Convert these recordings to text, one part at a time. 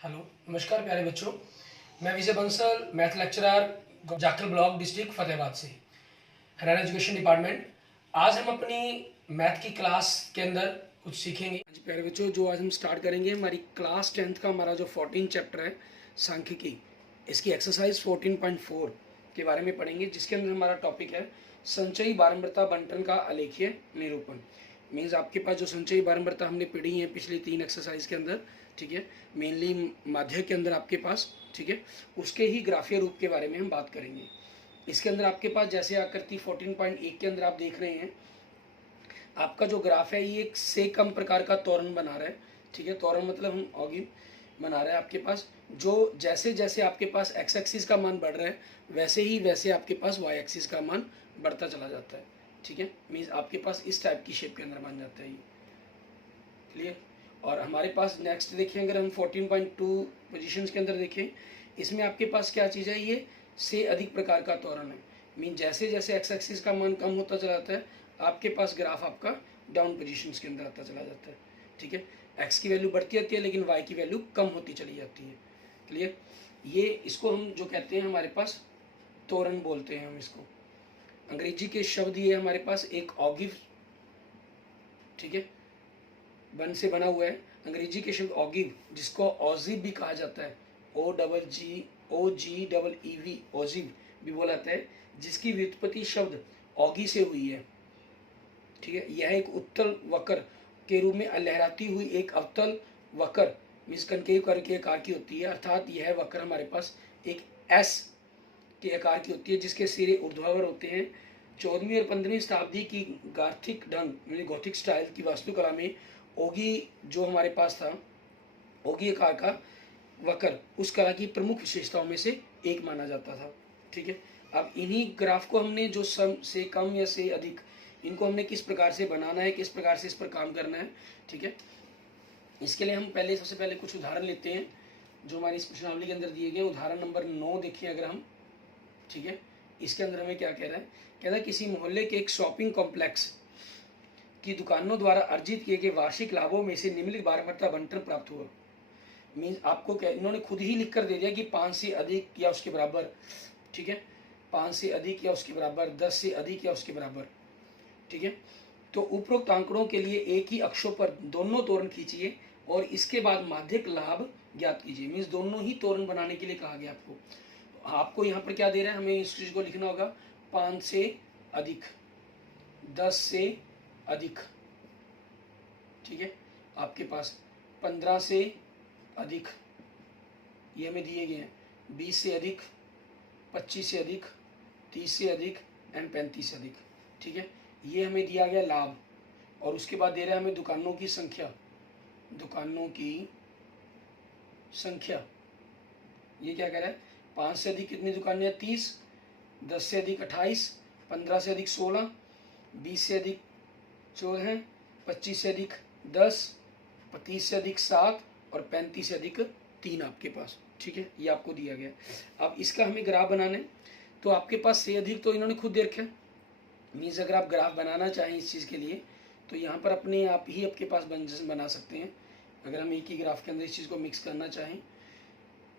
Hello, नमस्कार प्यारे बच्चों। मैं Vijay Bansal, math lecturer, Jakhal block, district Fatehabad से, हरियाणा एजुकेशन डिपार्टमेंट। आज हम अपनी मैथ की क्लास के अंदर कुछ सीखेंगे। जी प्यारे बच्चों, जो आज हम स्टार्ट करेंगे हमारी क्लास 10th का हमारा जो 14 चैप्टर है सांख्यिकी, इसकी एक्सरसाइज 14.4 के बारे में पढ़ेंगे, जिसके अंदर हमारा टॉपिक है संचयी बारंबारता बंटन का आलेखीय निरूपण। मीन्स आपके पास जो संचयी बारंबारता हमने पढ़ी है पिछली 3 एक्सरसाइज के अंदर, ठीक है, मेनली माध्य के अंदर आपके पास, ठीक है, उसके ही ग्राफीय रूप के बारे में हम बात करेंगे। इसके अंदर आपके पास जैसे आकृति 14.1 के अंदर आप देख रहे हैं, आपका जो ग्राफ है ये एक से कम प्रकार का त्वरण बना रहा है, ठीक है। त्वरण मतलब हम ऑगिव बना रहे हैं आपके पास, जो जैसे जैसे आपके पास एक्स एक्सिस का मान बढ़ रहा है वैसे ही वैसे आपके पास वाई एक्सिस का मान बढ़ता चला जाता है, ठीक है। मीन्स आपके पास इस टाइप की शेप के अंदर बन जाता है ये, क्लियर। और हमारे पास नेक्स्ट देखें, अगर हम 14.2 पोजीशंस के अंदर देखें, इसमें आपके पास क्या चीज़ है, ये से अधिक प्रकार का त्वरण है। मीन जैसे जैसे एक्स एक्सिस का मान कम होता चला जाता है, आपके पास ग्राफ आपका डाउन पोजीशंस के अंदर आता चला जाता है, ठीक है। एक्स की वैल्यू बढ़ती जाती है लेकिन वाई की वैल्यू कम होती चली जाती है, क्लियर। ये इसको हम जो कहते हैं हमारे पास त्वरण बोलते हैं हम इसको। अंग्रेजी के शब्द ये हमारे पास एक ऑगिव, ठीक है, वन से बना हुआ है। अंग्रेजी के शब्द ऑगिव, जिसको ऑजिव भी कहा जाता है, OGOGEEV, ऑजिव भी बोला जाता है, जिसकी व्युत्पत्ति शब्द ऑगी से हुई है, ठीक है। यह एक उत्तल वक्र के रूप में लहराती हुई एक अवतल वक्र मीन्स कनकेव कर के आकार की होती है, अर्थात यह वक्र हमारे पास एक एस के आकार की होती है, जिसके सिरे ऊर्ध्वाधर होते हैं। 14वीं और 15वीं शताब्दी की गार्थिक ढंग गॉथिक स्टाइल की वास्तुकला में ओगी जो हमारे पास था, ओगी आकार का वक्र उस कला की प्रमुख विशेषताओं में से एक माना जाता था, ठीक है। अब इन्हीं ग्राफ को हमने जो सम से कम या से अधिक, इनको हमने किस प्रकार से बनाना है, किस प्रकार से इस पर काम करना है, ठीक है। इसके लिए हम सबसे पहले कुछ उदाहरण लेते हैं जो हमारी इस प्रश्नावली के अंदर दिए गए। उदाहरण नंबर 9 देखिए अगर हम, ठीक है। इसके अंदर हमें क्या कह रहा है, किसी मोहल्ले के एक शॉपिंग कॉम्प्लेक्स की दुकानों द्वारा अर्जित किए गए वार्षिक लाभों में से निम्नलिखित बारंबारता बंटन प्राप्त हुआ। मीन्स आपको क्या इन्होंने खुद ही लिख कर दे दिया कि 5 से अधिक या उसके बराबर, ठीक है, 5 से अधिक या उसके बराबर, 10 से अधिक या उसके बराबर, ठीक है। तो उपरोक्त आंकड़ों के लिए एक ही अक्षों पर दोनों त्वरण खींचिए और इसके बाद माध्यिक लाभ ज्ञात कीजिए। मीन्स दोनों ही त्वरण बनाने के लिए कहा गया आपको। आपको यहाँ पर क्या दे रहा है, हमें इस चीज को लिखना होगा 5 से अधिक, 10 से अधिक, ठीक है, आपके पास 15 से अधिक, ये हमें दिए गए हैं, 20 से अधिक, 25 से अधिक, 30 से अधिक एंड 35 से अधिक, ठीक है। ये हमें दिया गया लाभ। और उसके बाद दे रहा है हमें दुकानों की संख्या, दुकानों की संख्या। ये क्या कह रहा है, 5 से अधिक कितनी दुकानें, 30, 10 से अधिक 28, 15 से अधिक 16, 20 से अधिक 14, 25 से अधिक 10, 30 से अधिक 7 और 35 से अधिक 3 आपके पास, ठीक है। ये आपको दिया गया। अब इसका हमें ग्राफ बनाना है, तो आपके पास से अधिक तो इन्होंने खुद दे रखा है। मीन्स अगर आप ग्राफ बनाना चाहें इस चीज़ के लिए तो यहाँ पर अपने आप ही आपके पास बना सकते हैं। अगर हम एक ही ग्राफ के अंदर इस चीज़ को मिक्स करना चाहें,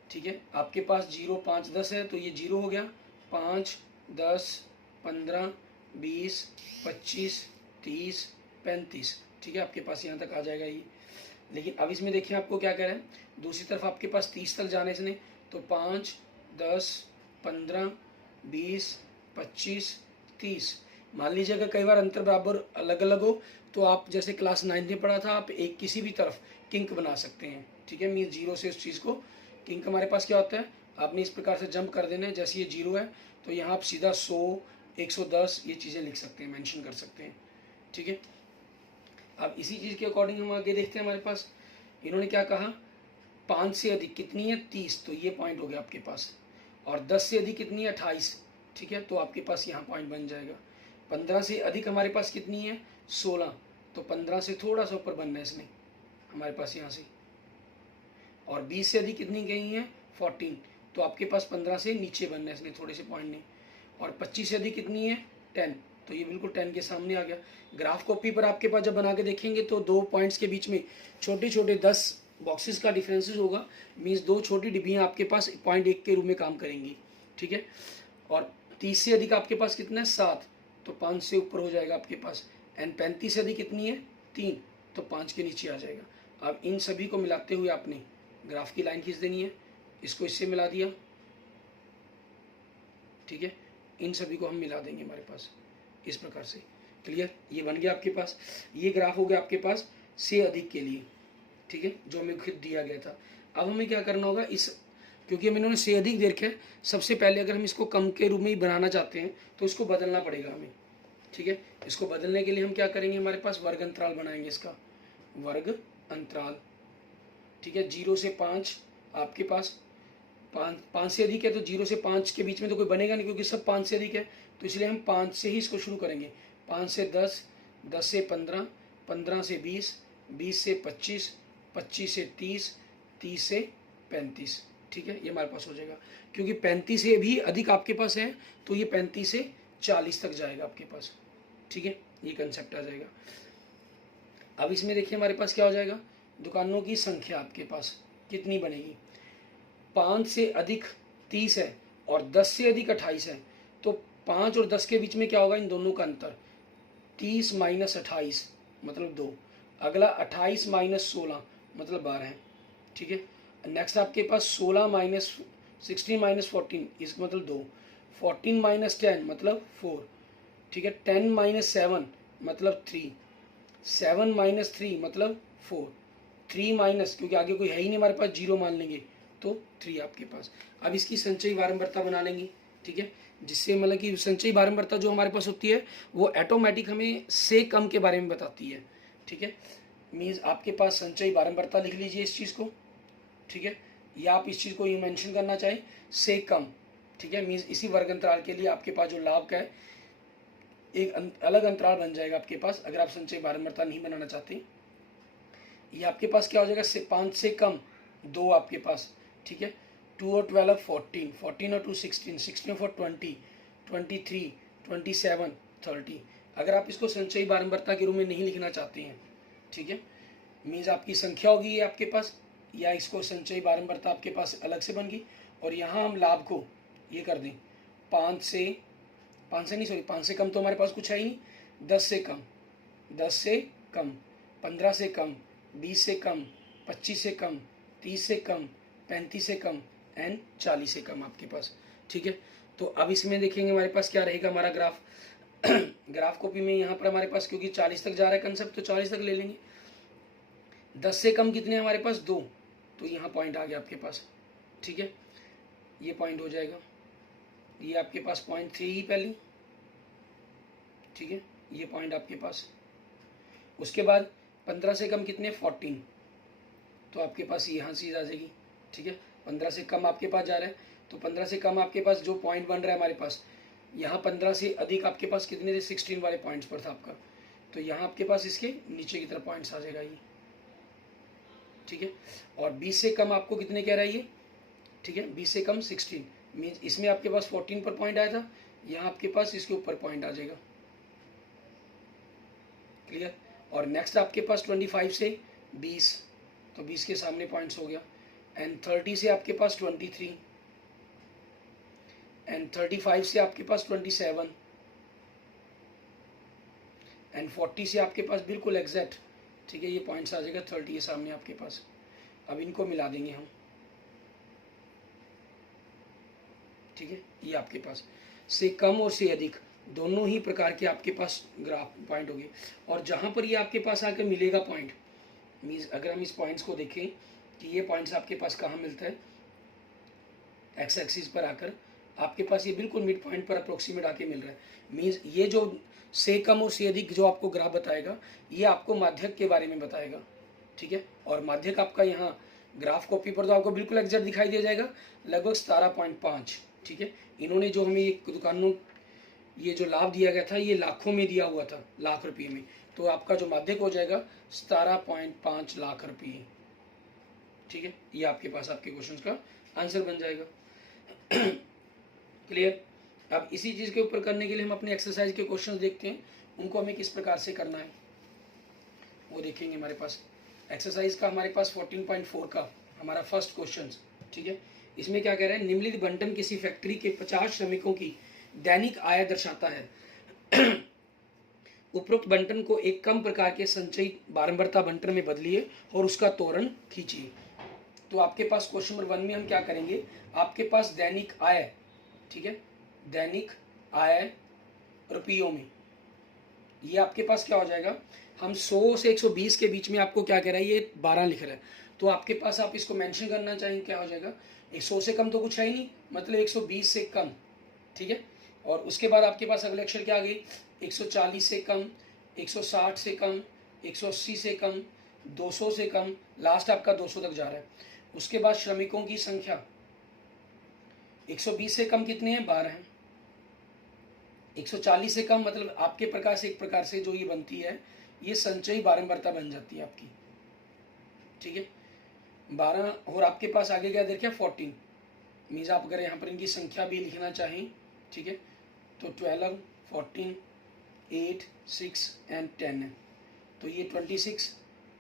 ठीक है। आपके पास 0, 5, 10 है तो ये 0 हो गया, 5, 10, 15, 20, 25, 30, 35, ठीक है। आपके पास यहाँ तक आ जाएगा ये। लेकिन अब इसमें देखिए आपको क्या कह रहा है, दूसरी तरफ आपके पास 30 तक जाने इसने, तो 5, 10, 15, 20, 25, 30। मान लीजिए अगर कई बार अंतर बराबर अलग अलग हो तो आप जैसे क्लास 9 में पढ़ा था, आप एक किसी भी तरफ किंक बना सकते हैं, ठीक है। मीन 0 से उस चीज़ को, किंक हमारे पास क्या होता है, आपने इस प्रकार से जंप कर देना है। जैसे ये 0 है तो यहाँ आप सीधा 100, 110 ये चीज़ें लिख सकते हैं, मेंशन कर सकते हैं, ठीक है। अब इसी चीज़ के अकॉर्डिंग हम आगे देखते हैं। हमारे पास इन्होंने क्या कहा, 5 से अधिक कितनी है, 30, तो ये पॉइंट हो गया आपके पास। और 10 से अधिक कितनी है, 28, ठीक है, तो आपके पास यहाँ पॉइंट बन जाएगा। 15 से अधिक हमारे पास कितनी है, 16, तो 15 से थोड़ा सा ऊपर बनना है इसने हमारे पास यहाँ से। और 20 से अधिक कितनी गई है, 14, तो आपके पास 15 से नीचे बनना है इसने थोड़े से पॉइंट ने। और 25 से अधिक कितनी है, 10, तो ये बिल्कुल 10 के सामने आ गया। ग्राफ कॉपी पर आपके पास जब बना के देखेंगे तो 2 पॉइंट्स के बीच में छोटे छोटे 10 बॉक्सेस का डिफरेंसेस होगा, मीन्स 2 छोटी डिब्बियाँ आपके पास 0.1 के रूप में काम करेंगी, ठीक है। और 30 से अधिक आपके पास कितना है 7, तो 5 से ऊपर हो जाएगा आपके पास। एंड 35 से अधिक कितनी है 3, तो 5 के नीचे आ जाएगा। अब इन सभी को मिलाते हुए आपने ग्राफ की लाइन खींच देनी है, इसको इससे मिला दिया, ठीक है। इन सभी को हम मिला देंगे हमारे पास इस प्रकार से, क्लियर। ये बन गया आपके पास, ये ग्राफ हो गया आपके पास से अधिक के लिए, ठीक है, जो हमें खुद दिया गया था। अब हमें क्या करना होगा, इस क्योंकि हम इन्होंने से अधिक दे रखा है, सबसे पहले अगर हम इसको कम के रूप में ही बनाना चाहते हैं तो इसको बदलना पड़ेगा हमें, ठीक है। इसको बदलने के लिए हम क्या करेंगे, हमारे पास वर्ग अंतराल बनाएंगे, इसका वर्ग अंतराल, ठीक है। 0 से 5 आपके पास 5 से अधिक है, तो 0 से 5 के बीच में तो कोई बनेगा नहीं, क्योंकि सब 5 से अधिक है, तो इसलिए हम 5 से ही इसको शुरू करेंगे। 5 से 10, 10 से 15, 15 से 20, 20 से 25, 25 से 30, 30 से 35, ठीक है। ये हमारे पास हो जाएगा, क्योंकि 35 से भी अधिक आपके पास है, तो ये 35 से 40 तक जाएगा आपके पास, ठीक है। ये कंसेप्ट आ जाएगा। अब इसमें देखिए हमारे पास क्या हो जाएगा, दुकानों की संख्या आपके पास कितनी बनेगी। 5 से अधिक 30 है और 10 से अधिक 28 है, तो 5 और 10 के बीच में क्या होगा, इन दोनों का अंतर 30 माइनस 28 मतलब 2, अगला 28 माइनस 16 मतलब 12 है, ठीक है। नेक्स्ट आपके पास 16 माइनस 16 माइनस 14 इसका मतलब 2, 14 माइनस 10 मतलब 4, ठीक है। 10 माइनस 7 मतलब 3, 7 माइनस 3 मतलब 4, 3 माइनस, क्योंकि आगे कोई है ही नहीं हमारे पास, 0 मान लेंगे तो 3 आपके पास। अब इसकी संचयी बारंबारता बना लेंगे, ठीक है, जिससे मतलब कि संचयी बारंबारता जो हमारे पास होती है वो ऑटोमेटिक हमें से कम के बारे में बताती है, ठीक है। मीन्स आपके पास संचयी बारंबारता लिख लीजिए इस चीज़ को, ठीक है, या आप इस चीज़ को ये मेंशन करना चाहें से कम, ठीक है। मीन्स इसी वर्ग अंतराल के लिए आपके पास जो लाभ का है एक अलग अंतराल बन जाएगा आपके पास, अगर आप संचयी बारंबारता नहीं बनाना चाहते। ये आपके पास क्या हो जाएगा, से 5 से कम 2 आपके पास, ठीक है। 2 और 12 14, 14 और 2 16, 16 और 4 20, 23, 27, 30। अगर आप इसको संचयी बारंबारता के रूप में नहीं लिखना चाहते हैं, ठीक है, मीन्स आपकी संख्या होगी ये आपके पास, या इसको संचयी बारंबारता आपके पास अलग से बन गई, और यहाँ हम लाभ को ये कर दें 5 से नहीं, सॉरी 5 से कम तो हमारे पास कुछ है ही नहीं, 10 से कम, 10 से कम, 15 से कम, 20 से कम, 25 से कम, 30 से कम, 35 से कम एंड 40 से कम आपके पास, ठीक है। तो अब इसमें देखेंगे हमारे पास क्या रहेगा हमारा ग्राफ। ग्राफ कॉपी में यहाँ पर हमारे पास क्योंकि 40 तक जा रहा है कंसेप्ट, तो 40 तक ले लेंगे। 10 से कम कितने हमारे पास 2, तो यहाँ पॉइंट आ गया आपके पास, ठीक है। ये पॉइंट हो जाएगा, ये आपके पास 0.3 ही पहले, ठीक है, ये पॉइंट आपके पास। उसके बाद 15 से कम कितने 14, तो आपके पास यहाँ चीज़ आ जाएगी, ठीक है। 15 से कम आपके पास जा रहा है, तो 15 से कम आपके पास जो पॉइंट बन रहा है हमारे पास, यहाँ 15 से अधिक आपके पास कितने थे 16 वाले पॉइंट्स पर था आपका, तो यहाँ आपके पास इसके नीचे की तरफ पॉइंट्स आ जाएगा ये, ठीक है। और 20 से कम आपको कितने कह रहा है ये, ठीक है, 20 से कम 16, मीन्स इसमें आपके पास 14 पर पॉइंट आया था, यहाँ आपके पास इसके ऊपर पॉइंट आ जाएगा, क्लियर। और नेक्स्ट आपके पास 25 से 20, तो 20 के सामने पॉइंट्स हो गया, एंड 30 से आपके पास 23, एंड 35 से आपके पास 27, एंड 40 से आपके पास बिल्कुल एग्जैक्ट, ठीक है, ये पॉइंट्स आ जाएगा 30 के सामने आपके पास। अब इनको मिला देंगे हम, ठीक है, ये आपके पास से कम और से अधिक दोनों ही प्रकार के आपके पास ग्राफ पॉइंट होंगे। और जहाँ पर ये आपके पास आकर मिलेगा पॉइंट, मीन्स अगर हम इस पॉइंट्स को देखें कि ये पॉइंट्स आपके पास कहाँ मिलता है, एक्स एक्सिस पर आकर आपके पास ये बिल्कुल मिड पॉइंट पर अप्रोक्सीमेट आके मिल रहा है। मीन्स ये जो से कम और से अधिक जो आपको ग्राफ बताएगा, ये आपको माध्यक के बारे में बताएगा, ठीक है। और माध्यक आपका यहाँ ग्राफ कॉपी पर तो आपको बिल्कुल एग्जैक्ट दिखाई दे जाएगा, लगभग 17.5, ठीक है। इन्होंने जो हमें एक दुकानों ये जो लाभ दिया गया था, ये लाखों में दिया हुआ था, लाख रुपये में, तो आपका जो माध्यक हो जाएगा 17.5 लाख रुपये, ठीक है। ये आपके पास आपके क्वेश्चन का आंसर बन जाएगा। क्लियर। अब इसी चीज़ के ऊपर करने के लिए हम अपने एक्सरसाइज के क्वेश्चन देखते हैं, उनको हमें किस प्रकार से करना है वो देखेंगे हमारे पास। एक्सरसाइज का हमारे पास 14.4 का हमारा फर्स्ट क्वेश्चन, ठीक है। इसमें क्या कह रहा है, निम्नलिखित बंटन किसी फैक्ट्री के 50 श्रमिकों की दैनिक आय दर्शाता है। उपरोक्त बंटन को एक कम प्रकार के संचयी बारंबारता बंटन में बदलिए और उसका त्वरण खींचिए। तो आपके पास क्वेश्चन नंबर 1 में हम क्या करेंगे, आपके पास दैनिक आय, ठीक है, दैनिक आय रुपयों में, ये आपके पास क्या हो जाएगा, हम 100 से 120 के बीच में आपको क्या कह रहा है, ये 12 लिख रहा है, तो आपके पास आप इसको मेंशन करना चाहेंगे, क्या हो जाएगा, 100 से कम तो कुछ है ही नहीं, मतलब 120 से कम, ठीक है। और उसके बाद आपके पास अगले अक्षर क्या आ गई, 140 से कम, 160 से कम, 180 से कम, 200 से कम, लास्ट आपका 200 तक जा रहा है। उसके बाद श्रमिकों की संख्या 120 से कम कितने हैं, 12 हैं। 140 से कम मतलब आपके प्रकार से एक प्रकार से जो ये बनती है, ये संचयी बारंबारता बन जाती है आपकी, ठीक है, 12। और आपके पास आगे क्या देखिए 14, मीन्स आप अगर यहाँ पर इनकी संख्या भी लिखना चाहें, ठीक है, तो 12, 14, 8, 6 एंड 10 है, तो ये 26,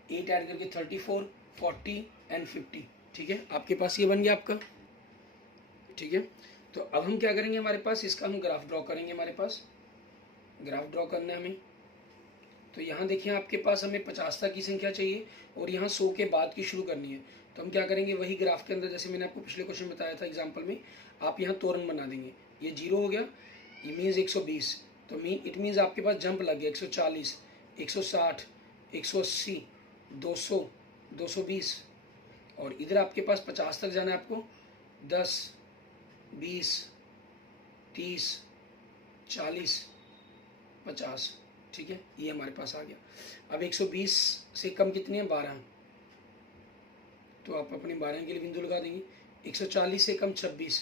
8 ऐड करके 34, 40 एंड 50, ठीक है, आपके पास ये बन गया आपका, ठीक है। तो अब हम क्या करेंगे, हमारे पास इसका हम ग्राफ ड्रॉ करेंगे, हमारे पास ग्राफ ड्रॉ करना है हमें। तो यहाँ देखिए आपके पास हमें 50 तक की संख्या चाहिए और यहाँ 100 के बाद की शुरू करनी है, तो हम क्या करेंगे, वही ग्राफ के अंदर जैसे मैंने आपको पिछले क्वेश्चन बताया था एग्जाम्पल में, आप यहाँ तोरण बना देंगे, ये 0 हो गया, ये मीन्स 120, तो इट मीन्स आपके पास जंप लग गया 140, 160, 180, 200, 220, और इधर आपके पास 50 तक जाना है आपको, 10, 20, 30, 40, 50, ठीक है, ये हमारे पास आ गया। अब 120 से कम कितने हैं, 12, तो आप अपने 12 के लिए बिंदु लगा देंगे। 140 से कम 26,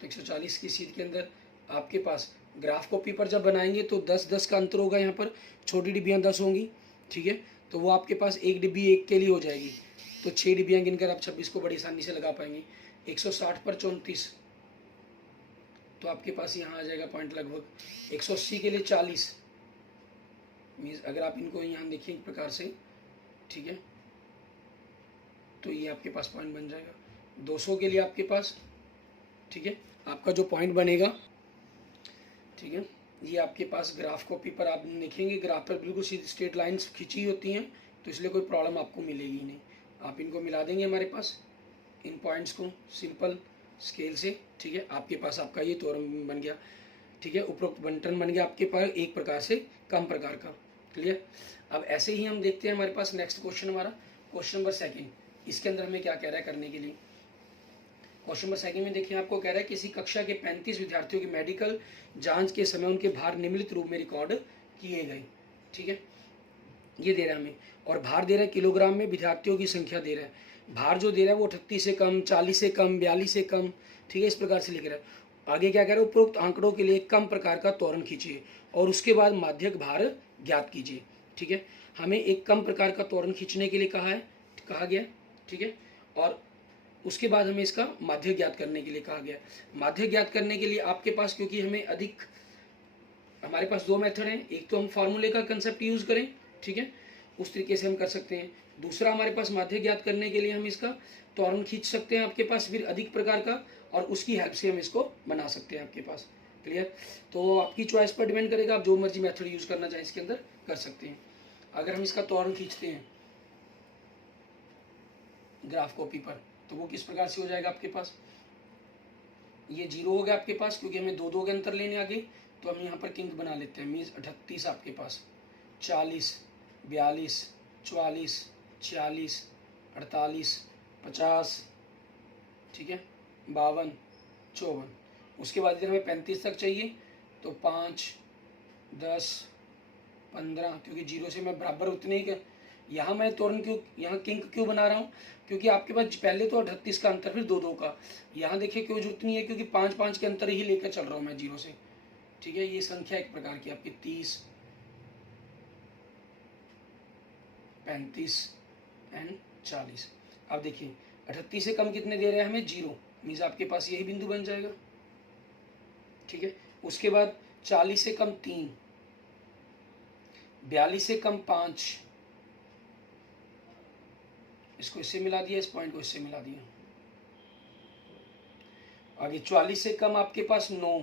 तो 140 की सीध के अंदर आपके पास ग्राफ कॉपी पर जब बनाएंगे तो 10-10 का अंतर होगा, यहाँ पर छोटी डिब्बियाँ 10 होंगी, ठीक है, तो वो आपके पास एक डिब्बी एक के लिए हो जाएगी, तो 6 डिब्बियाँ गिनकर आप 26 को बड़ी आसानी से लगा पाएंगे। 160 पर 34, तो आपके पास यहाँ आ जाएगा पॉइंट लगभग। 180 के लिए 40, मीन्स अगर आप इनको यहाँ देखिए एक प्रकार से, ठीक है, तो ये आपके पास पॉइंट बन जाएगा। 200 के लिए आपके पास, ठीक है, आपका जो पॉइंट बनेगा, ठीक है, ये आपके पास ग्राफ कॉपी पर आप देखेंगे, ग्राफ पर बिल्कुल सीधी स्ट्रेट लाइंस खींची होती हैं, तो इसलिए कोई प्रॉब्लम आपको मिलेगी नहीं। आप इनको मिला देंगे हमारे पास, इन पॉइंट्स को सिंपल स्केल से, ठीक है, आपके पास आपका ये तोरण बन गया, ठीक है, उपरोक्त बंटन बन गया आपके पास एक प्रकार से कम प्रकार का, क्लियर। अब ऐसे ही हम देखते हैं हमारे पास नेक्स्ट क्वेश्चन, हमारा क्वेश्चन नंबर 2, इसके अंदर हमें क्या कह रहा है करने के लिए। क्वेश्चन नंबर 2 में देखिए आपको कह रहा है किसी कक्षा के 35 विद्यार्थियों की मेडिकल जांच के समय उनके भार निम्नलिखित रूप में रिकॉर्ड किए गए, ठीक है, ये दे रहा है हमें, और भार दे रहा है किलोग्राम में, विद्यार्थियों की संख्या दे रहा है, भार जो दे रहा है वो 38 से कम, 40 से कम, 42 से कम, ठीक है, इस प्रकार से लिख रहा है। आगे क्या कह रहा है, उपरोक्त आंकड़ों के लिए कम प्रकार का त्वरण खींचिए और उसके बाद माध्यक भार ज्ञात कीजिए, ठीक है, हमें एक कम प्रकार का त्वरण खींचने के लिए कहा गया, ठीक है, और उसके बाद हमें इसका माध्य ज्ञात करने के लिए कहा गया। माध्य ज्ञात करने के लिए आपके पास, क्योंकि हमें अधिक, हमारे पास 2 मेथड हैं, एक तो हम फार्मूले का कंसेप्ट यूज करें, ठीक है, उस तरीके से हम कर सकते हैं, दूसरा हमारे पास माध्य ज्ञात करने के लिए हम इसका त्वरण खींच सकते हैं आपके पास फिर अधिक प्रकार का, और उसकी हेल्प से हम इसको बना सकते हैं आपके पास, क्लियर। तो आपकी चॉइस पर डिपेंड करेगा, आप जो मर्जी मेथड यूज करना चाहें इसके अंदर कर सकते हैं। अगर हम इसका त्वरण खींचते हैं ग्राफ कॉपी पर, तो वो किस प्रकार से हो जाएगा आपके पास, ये 0 हो गया आपके पास, क्योंकि हमें 2-2 के अंतर लेने आगे, तो हम यहाँ पर किंक बना लेते हैं, मीन्स 38 आपके पास, 40, 42, 44, 46, 48, 50, ठीक है, 52, 54, उसके बाद इधर हमें 35 तक चाहिए, तो 5, 10, 15, क्योंकि 0 से मैं बराबर उतने ही, यहाँ मैं त्वरण क्यों, यहाँ किंक क्यों बना रहा हूँ, क्योंकि आपके पास पहले तो 38 का अंतर, फिर 2-2 का, यहाँ देखिए क्यों जरूरत नहीं है, क्योंकि 5-5 के अंतर ही लेकर चल रहा हूँ मैं 0 से, ठीक है, ये संख्या एक प्रकार की आपकी 30, 35 एंड 40। अब देखिए 38 से कम कितने दे रहे हैं हमें, 0, मीन्स आपके पास यही बिंदु बन जाएगा, ठीक है। उसके बाद 40 से कम 3, 42 से कम 5, इसको इससे मिला दिया, इस पॉइंट को इससे मिला दिया। आगे 44 से कम आपके पास 9,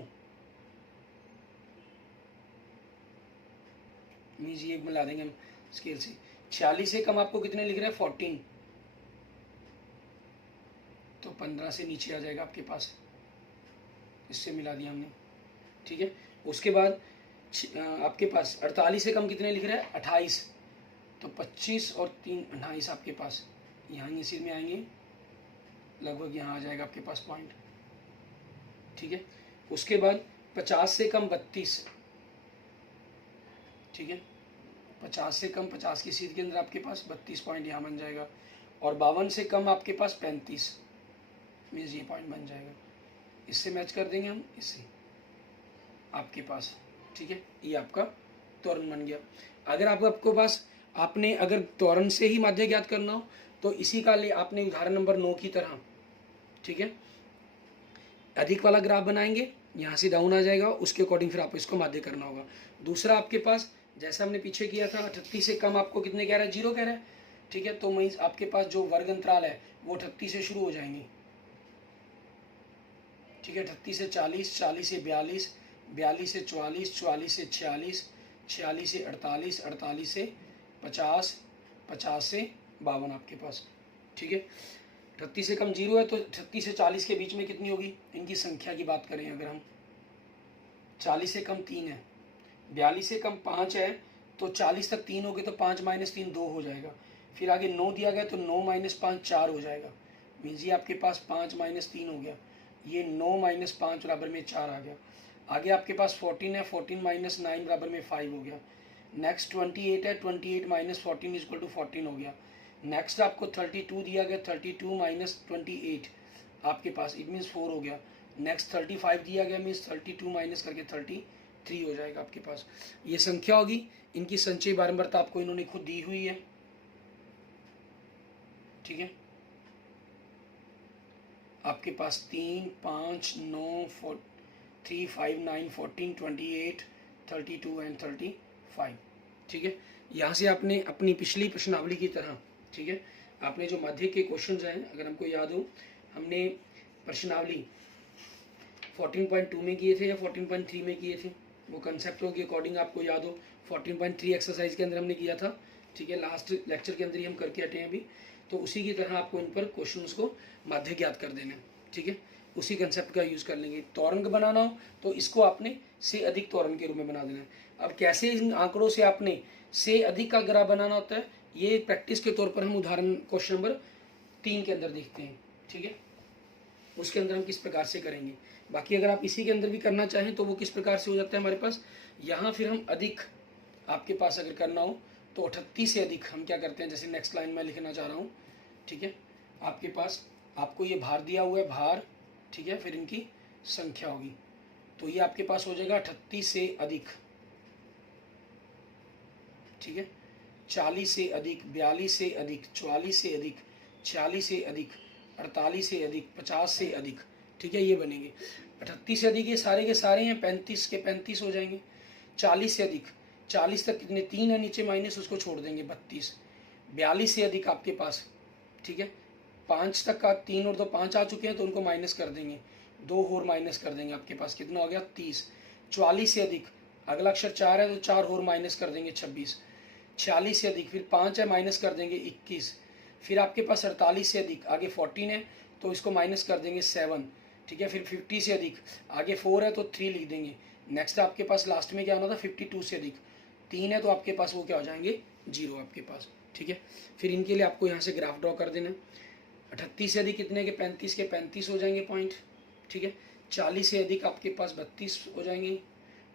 मीन्स ये मिला देंगे हम स्केल से। 46 से कम आपको कितने लिख रहे हैं 14, तो 15 से नीचे आ जाएगा आपके पास, इससे मिला दिया हमने, ठीक है। उसके बाद आपके पास 48 से कम कितने लिख रहे हैं 28, तो 25 और 3 28 आपके पास, यहाँ इसी में आएंगे लगभग, यहाँ आ जाएगा आपके पास पॉइंट, ठीक है। उसके बाद 50 से कम 32, ठीक है, 50 से कम 50 की सीध के अंदर आपके पास 32 पॉइंट यहाँ बन जाएगा, और 52 से कम आपके पास 35, मीन्स ये पॉइंट बन जाएगा, इससे मैच कर देंगे हम, इससे आपके पास, ठीक है। ये आपका त्वरण बन गया। अगर आपको पास आपने अगर त्वरण से ही माध्य ज्ञात करना हो तो इसी का ले आपने उदाहरण नंबर 9 की तरह, ठीक है, अधिक वाला ग्राफ बनाएंगे, यहाँ से डाउन आ जाएगा, उसके अकॉर्डिंग फिर आपको इसको माध्य करना होगा। दूसरा आपके पास जैसा हमने पीछे किया था 38 से कम आपको कितने कह रहा है 0 कह रहा है, ठीक है, तो मीन्स आपके पास जो वर्ग अंतराल है वो 38 से शुरू हो जाएंगे, ठीक है, 38 से 40, 40 से 42, 42 से 44, 44 से 46, 46 से 48, 48 से 50, 50 से 52 आपके पास, ठीक है। 38 से कम 0 है तो 38 से 40 के बीच में कितनी होगी, इनकी संख्या की बात करें अगर हम, 40 से कम 3 है, 42 से कम 5 है, तो 40 तक 3 हो गए तो 5 माइनस 3 2 हो जाएगा, फिर आगे 9 दिया गया तो 9 माइनस 5 4 हो जाएगा, मीन्स ये आपके पास 5 माइनस 3 हो गया, ये 9 माइनस 5 बराबर में 4 आ गया। आगे आपके पास 14 है, 14 माइनस 9 बराबर में 5 हो गया। नेक्स्ट 28 है, 28 माइनस 14 इक्वल टू 14 हो गया। नेक्स्ट आपको 32 दिया गया, 32 माइनस 28 आपके पास, इट मीन्स 4 हो गया। नेक्स्ट 35 दिया गया, मीन्स 32 माइनस करके 33 हो जाएगा आपके पास। ये संख्या होगी, इनकी संचय बारंबारता आपको इन्होंने खुद दी हुई है, ठीक है। आपके पास 3 5 9 3 5 9 14 28 32 एंड 35, ठीक है। यहाँ से आपने अपनी पिछली प्रश्नावली की तरह, ठीक है, आपने जो माध्य के क्वेश्चन हैं अगर हमको याद हो, हमने प्रश्नावली 14.2 में किए थे या 14.3 में किए थे, वो कंसेप्टों के अकॉर्डिंग आपको याद हो 14.3 एक्सरसाइज के अंदर हमने किया था, ठीक है, लास्ट लेक्चर के अंदर ही हम करके हटे हैं अभी, तो उसी की तरह आपको इन पर क्वेश्चंस को माध्य ज्ञात कर देना है, ठीक है, उसी कंसेप्ट का यूज़ कर लेंगे। त्वरण बनाना हो तो इसको आपने से अधिक त्वरण के रूप में बना देना है। अब कैसे इन आंकड़ों से आपने से अधिक का ग्राफ बनाना होता है, ये प्रैक्टिस के तौर पर हम उदाहरण क्वेश्चन नंबर 3 के अंदर देखते हैं, ठीक है, उसके अंदर हम किस प्रकार से करेंगे। बाकी अगर आप इसी के अंदर भी करना चाहें तो वो किस प्रकार से हो जाता है हमारे पास, यहाँ फिर हम अधिक आपके पास अगर करना हो तो 38 से अधिक हम क्या करते हैं, जैसे नेक्स्ट लाइन में लिखना चाह रहा हूँ, ठीक है, आपके पास आपको ये भार दिया हुआ है, भार, ठीक है, फिर इनकी संख्या होगी, तो ये आपके पास हो जाएगा 38 से अधिक, ठीक है, 40 से अधिक, 42 से अधिक, 44 से अधिक, 46 से अधिक, 48 से अधिक, 50 से अधिक, ठीक है, ये बनेंगे। 38 से अधिक ये सारे के सारे हैं, 35 के 35 हो जाएंगे। 40 से अधिक, 40 तक कितने 3 है नीचे माइनस, उसको छोड़ देंगे 32। 42 से अधिक आपके पास, ठीक है, 5 तक का 3 और 2 5 आ चुके हैं तो उनको माइनस कर देंगे, 2 और माइनस कर देंगे, आपके पास कितना हो गया 30। 44 से अधिक, अगला अक्षर 4 है तो 4 और माइनस कर देंगे 26। 46 से अधिक, फिर 5 है माइनस कर देंगे 21। फिर आपके पास 48 से अधिक, आगे 14 है तो इसको माइनस कर देंगे 7, ठीक है, फिर 50 से अधिक, आगे 4 है तो 3 लिख देंगे। नेक्स्ट आपके पास लास्ट में क्या आना था 52 से अधिक, 3 है तो आपके पास वो क्या हो जाएंगे 0 आपके पास, ठीक है। फिर इनके लिए आपको यहाँ से ग्राफ ड्रॉ कर देना। 38 से अधिक कितने के 35 के 35 हो जाएंगे पॉइंट, ठीक है। 40 से अधिक आपके पास 32 हो जाएंगे,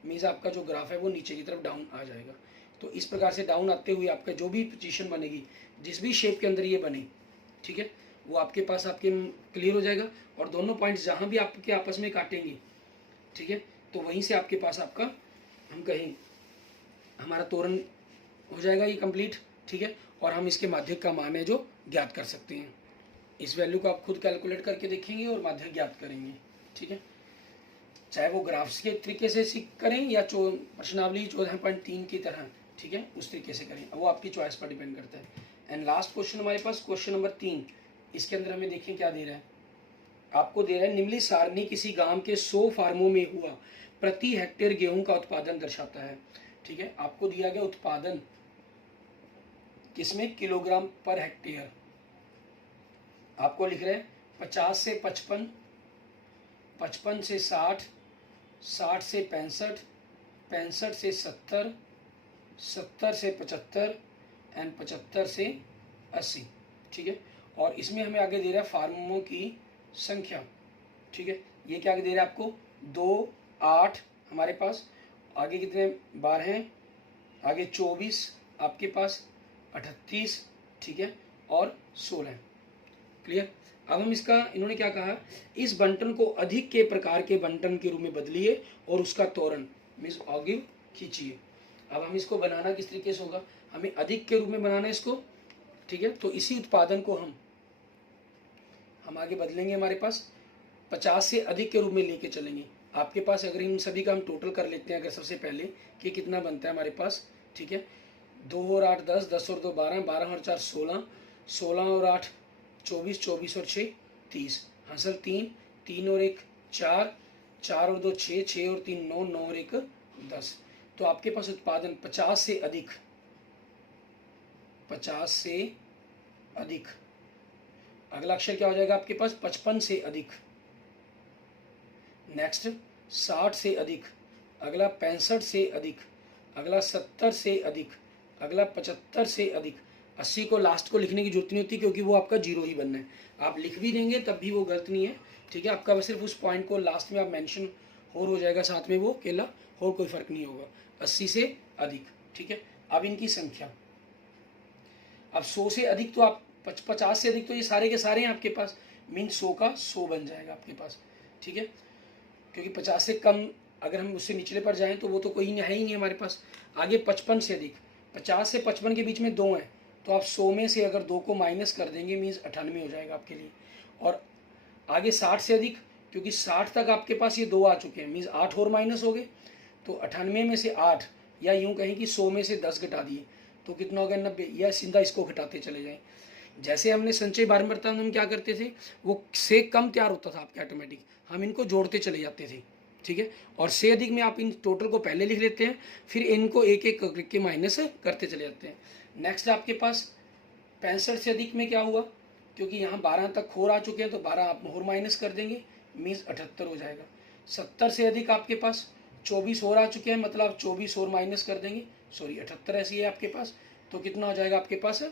मीन्स आपका जो ग्राफ है वो नीचे की तरफ डाउन आ जाएगा। तो इस प्रकार से डाउन आते हुए आपका जो भी पोजीशन बनेगी, जिस भी शेप के अंदर ये बने, ठीक है, वो आपके पास आपके क्लियर हो जाएगा। और दोनों पॉइंट्स जहाँ भी आपके आपस में काटेंगे, ठीक है, तो वहीं से आपके पास आपका हम कहें हमारा तोरण हो जाएगा ये कंप्लीट, ठीक है। और हम इसके माध्यक का मान है जो ज्ञात कर सकते हैं। इस वैल्यू को आप खुद कैलकुलेट करके देखेंगे और माध्यक ज्ञात करेंगे, ठीक है, चाहे वो ग्राफ्स के तरीके से सीख करें या प्रश्नावली 14.3 की तरह, ठीक है, उस तरीके से करें, वो आपकी चॉइस पर डिपेंड करता है। एंड लास्ट क्वेश्चन हमारे पास क्वेश्चन नंबर 3। इसके अंदर हमें देखें क्या दे रहा है। आपको दे रहा है निम्नलिखित सारणी किसी गांव के 100 फार्मों में हुआ प्रति हेक्टेयर गेहूं का उत्पादन दर्शाता है। ठीक है, आपको दिया गया उत्पादन किसमें, किलोग्राम पर हेक्टेयर। आपको लिख रहे हैं 50 से 55, 55 से 60, 60 से 65, 65 से 70, 70 से 75 एंड 75 से 80। ठीक है, और इसमें हमें आगे दे रहा है फार्मों की संख्या। ठीक है, ये क्या दे रहा है आपको, 2, 8 हमारे पास, आगे कितने बार हैं, आगे 24 आपके पास, 38, ठीक है, और 16। क्लियर। अब हम इसका, इन्होंने क्या कहा, इस बंटन को अधिक के प्रकार के बंटन के रूप में बदलिए और उसका तोरण मीन्स ऑगिव खींचिए। अब हम इसको बनाना किस तरीके से होगा, हमें अधिक के रूप में बनाना है इसको। ठीक है, तो इसी उत्पादन को हम आगे बदलेंगे, हमारे पास 50 से अधिक के रूप में लेके चलेंगे। आपके पास अगर इन सभी का हम टोटल कर लेते हैं अगर सबसे पहले कि कितना बनता है हमारे पास। ठीक है, 2 और 8 10, 10 और 2 12, 12 और 4 16, 16 और 8 24, 24 और 6 30, हाँ सर 3, 3 और 1 4, 4 और 2 6, 6 और 3 9, 9 और 1 10। तो आपके पास उत्पादन 50 से अधिक, 50 से अधिक। अगला अक्षर क्या हो जाएगा आपके पास, 55 से अधिक। नेक्स्ट 60 से अधिक, अगला 65 से अधिक, अगला 70 से अधिक, अगला 75 से अधिक। 80 को लास्ट को लिखने की जरूरत नहीं होती क्योंकि वो आपका 0 ही बनना है। आप लिख भी देंगे तब भी वो गलत नहीं है। ठीक है, आपका सिर्फ उस पॉइंट को लास्ट में आप मेंशन और हो जाएगा साथ में वो अकेला, और कोई फर्क नहीं होगा। 80 से अधिक। ठीक है, अब इनकी संख्या, अब 100 से अधिक तो आप 50 से अधिक तो ये सारे के सारे हैं आपके पास, मीन 100 का 100 बन जाएगा आपके पास। ठीक है, क्योंकि 50 से कम अगर हम उससे निचले पर जाएं तो वो तो कोई है ही नहीं हमारे पास। आगे 55 से अधिक, 50 से 55 के बीच में 2 हैं, तो आप 100 में से अगर 2 को माइनस कर देंगे मीन्स 98 हो जाएगा आपके लिए। और आगे 60 से अधिक, क्योंकि 60 तक आपके पास ये 2 आ चुके हैं, मीन्स 8 और माइनस हो गए, तो 98 में से 8, या यूँ कहें कि 100 में से 10 घटा दिए तो कितना हो गया 90, या सीधा इसको घटाते चले जाएं। जैसे हमने संचय बारंबारता में हम क्या करते थे, वो से कम तैयार होता था आपके ऑटोमेटिक, हम इनको जोड़ते चले जाते थे। ठीक है, और से अधिक में आप इन टोटल को पहले लिख लेते हैं, फिर इनको एक एक करके माइनस करते चले जाते हैं। नेक्स्ट आपके पास 65 से अधिक में क्या हुआ, क्योंकि यहाँ 12 तक खोर आ चुके हैं तो 12 आप और माइनस कर देंगे, मीन्स 78 हो जाएगा। 70 से अधिक आपके पास 24 और आ चुके हैं, मतलब 24 और माइनस कर देंगे, सॉरी 78 ऐसी है आपके पास, तो कितना हो जाएगा आपके पास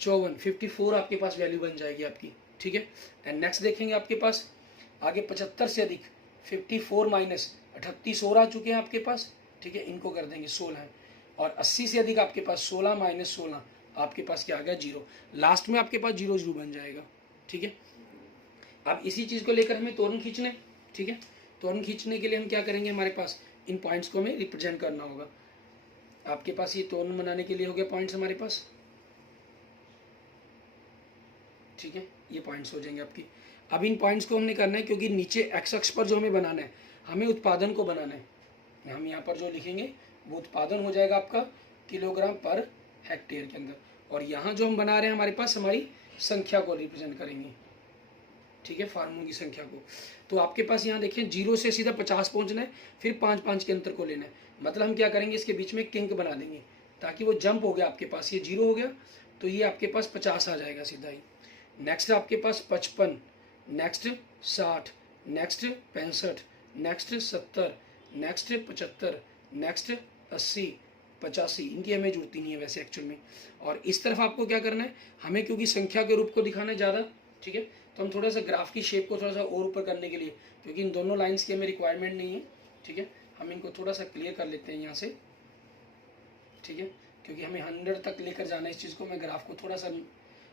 54 आपके पास वैल्यू बन जाएगी आपकी। ठीक है, एंड नेक्स्ट देखेंगे आपके पास आगे 75 से अधिक 54 माइनस 38 और आ चुके हैं आपके पास। ठीक है, इनको कर देंगे 16, और 80 से अधिक आपके पास 16 माइनस 16 आपके पास क्या आ गया 0, लास्ट में आपके पास 0 0 बन जाएगा। ठीक है, अब इसी चीज़ को लेकर हमें तोरण खींचना है। ठीक है, तोरण खींचने के लिए हम क्या करेंगे, हमारे पास इन पॉइंट्स को हमें रिप्रेजेंट करना होगा। आपके पास ये तोरण बनाने के लिए हो गया पॉइंट्स हमारे पास। ठीक है, ये पॉइंट्स हो जाएंगे आपकी। अब इन पॉइंट्स को हमने करना है क्योंकि नीचे एक्स अक्ष पर जो हमें बनाना है, हमें उत्पादन को बनाना है। हम यहाँ पर जो लिखेंगे वो उत्पादन हो जाएगा आपका किलोग्राम पर हेक्टेयर के अंदर, और यहाँ जो हम बना रहे हैं हमारे पास हमारी संख्या को रिप्रेजेंट करेंगे। ठीक है, फार्मों की संख्या को। तो आपके पास यहाँ देखिए 0 से सीधा 50 पहुँचना है, फिर 5 5 के अंतर को लेना है। मतलब हम क्या करेंगे, इसके बीच में किंक बना देंगे ताकि वो जंप हो गया आपके पास, ये 0 हो गया तो ये आपके पास 50 आ जाएगा सीधा ही। नेक्स्ट आपके पास 55, next 60, next 65, next 70, next 75, next 80, 85। इनकी हमें जरूरत ही नहीं है वैसे एक्चुअल में। और इस तरफ आपको क्या करना है, हमें क्योंकि संख्या के रूप को दिखाना है ज़्यादा, ठीक है, तो हम थोड़ा सा ग्राफ की शेप को थोड़ा सा और ऊपर करने के लिए, क्योंकि इन दोनों लाइंस की हमें रिक्वायरमेंट नहीं है, ठीक है, हम इनको थोड़ा सा क्लियर कर लेते हैं यहाँ से। ठीक है, क्योंकि हमें 100 तक लेकर जाना है इस चीज़ को। मैं ग्राफ को थोड़ा सा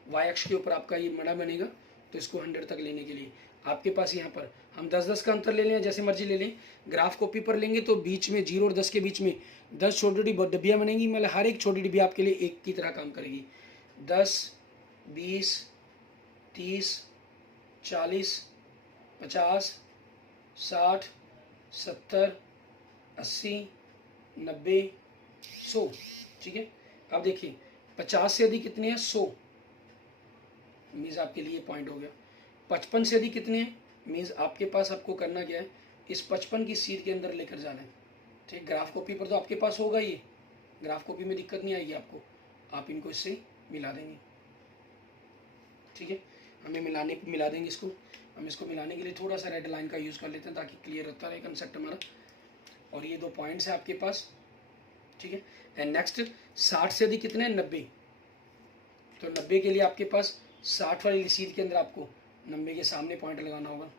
वाई अक्ष के ऊपर आपका ये मड़ा बनेगा, तो इसको 100 तक लेने के लिए आपके पास यहाँ पर हम 10-10 का अंतर ले लें, जैसे मर्जी ले लें। ग्राफ कॉपी पर लेंगे तो बीच में 0 और 10 के बीच में 10 छोटी छोटी डब्बियाँ बनेंगी, मतलब हर एक छोटी डब्बी आपके लिए एक की तरह काम करेगी। 10, 20, 30, 40, 50, 60, 70, 80, 90, 100। ठीक है, अब देखिए 50 से अधिक कितने हैं? 100, मीन्स आपके लिए पॉइंट हो गया। 55 से अधिक कितने हैं? मीन्स आपके पास, आपको करना क्या है, इस 55 की सीट के अंदर लेकर जाना है। ठीक, ग्राफ कॉपी पर तो आपके पास होगा, ये ग्राफ कॉपी में दिक्कत नहीं आएगी आपको, आप इनको इससे मिला देंगे। ठीक है, हमें मिला देंगे इसको। हम इसको मिलाने के लिए थोड़ा सा रेड लाइन का यूज़ कर लेते हैं ताकि क्लियर होता रहे कंसेप्ट हमारा। और ये 2 पॉइंट्स है आपके पास। ठीक है, एंड नेक्स्ट 60 से अधिक कितने हैं? 90। तो 90 के लिए आपके पास 60 वाली सीट के अंदर आपको 90 के सामने पॉइंट लगाना होगा।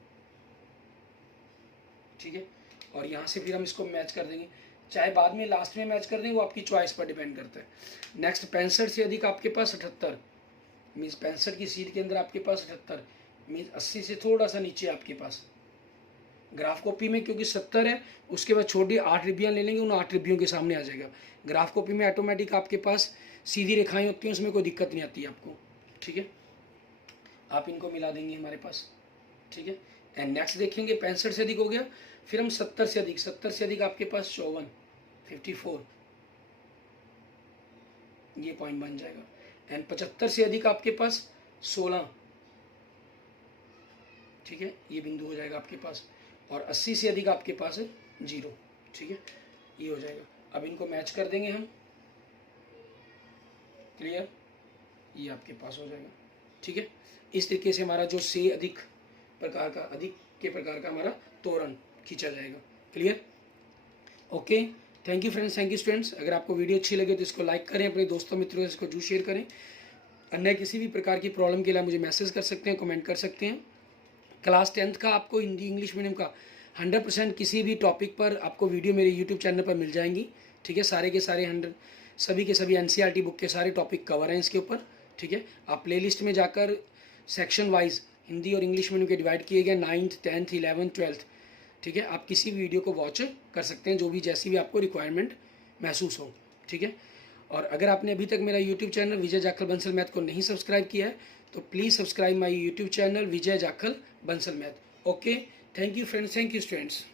ठीक है, और यहाँ से फिर हम इसको मैच कर देंगे, चाहे बाद में लास्ट में मैच कर देंगे, वो आपकी चॉइस पर डिपेंड करता है। नेक्स्ट 65 से अधिक आपके पास 78, मीन्स 65 की सीट के अंदर आपके पास 78, मीन्स 80 से थोड़ा सा नीचे आपके पास। ग्राफ कॉपी में क्योंकि 70 है, उसके बाद छोटी 8 रिबियाँ ले लेंगे, उन 8 रिबियों के सामने आ जाएगा। ग्राफ कॉपी में ऑटोमेटिक आपके पास सीधी रेखाएं होती हैं, उसमें कोई दिक्कत नहीं आती है आपको। ठीक है, आप इनको मिला देंगे हमारे पास। ठीक है, एंड नेक्स्ट देखेंगे 65 से अधिक हो गया, फिर हम 70 से अधिक, 70 से अधिक आपके पास 54, 54 ये पॉइंट बन जाएगा। एंड 75 से अधिक आपके पास 16, ठीक है, ये बिंदु हो जाएगा आपके पास। और 80 से अधिक आपके पास है 0। ठीक है, ये हो जाएगा। अब इनको मैच कर देंगे हम, क्लियर, ये आपके पास हो जाएगा। ठीक है, इस तरीके से हमारा जो से अधिक प्रकार का, अधिक के प्रकार का हमारा तोरण खींचा जाएगा। Clear, okay, thank you friends, thank you students. अगर आपको वीडियो अच्छी लगे तो इसको लाइक करें, अपने दोस्तों मित्रों से इसको जरूर शेयर करें। अन्य किसी भी प्रकार की प्रॉब्लम के लिए मुझे मैसेज कर सकते हैं, कमेंट कर सकते हैं। क्लास 10th का आपको हिंदी इंग्लिश मीडियम का 100% किसी भी टॉपिक पर आपको वीडियो मेरे यूट्यूब चैनल पर मिल जाएंगी। ठीक है, सारे के सारे 100 सभी के सभी NCERT बुक के सारे टॉपिक कवर हैं इसके ऊपर। ठीक है, आप प्लेलिस्ट में जाकर सेक्शन वाइज हिंदी और इंग्लिश मीडियम के डिवाइड किए गए 9th 10th 11th 12th। ठीक है, आप किसी भी वीडियो को वॉच कर सकते हैं, जो भी जैसी भी आपको रिक्वायरमेंट महसूस हो। ठीक है, और अगर आपने अभी तक मेरा यूट्यूब चैनल विजय जाखल बंसल मैथ को नहीं सब्सक्राइब किया है तो please subscribe my YouTube channel Vijay Jakhal Bansal math. Okay, thank you friends, thank you students.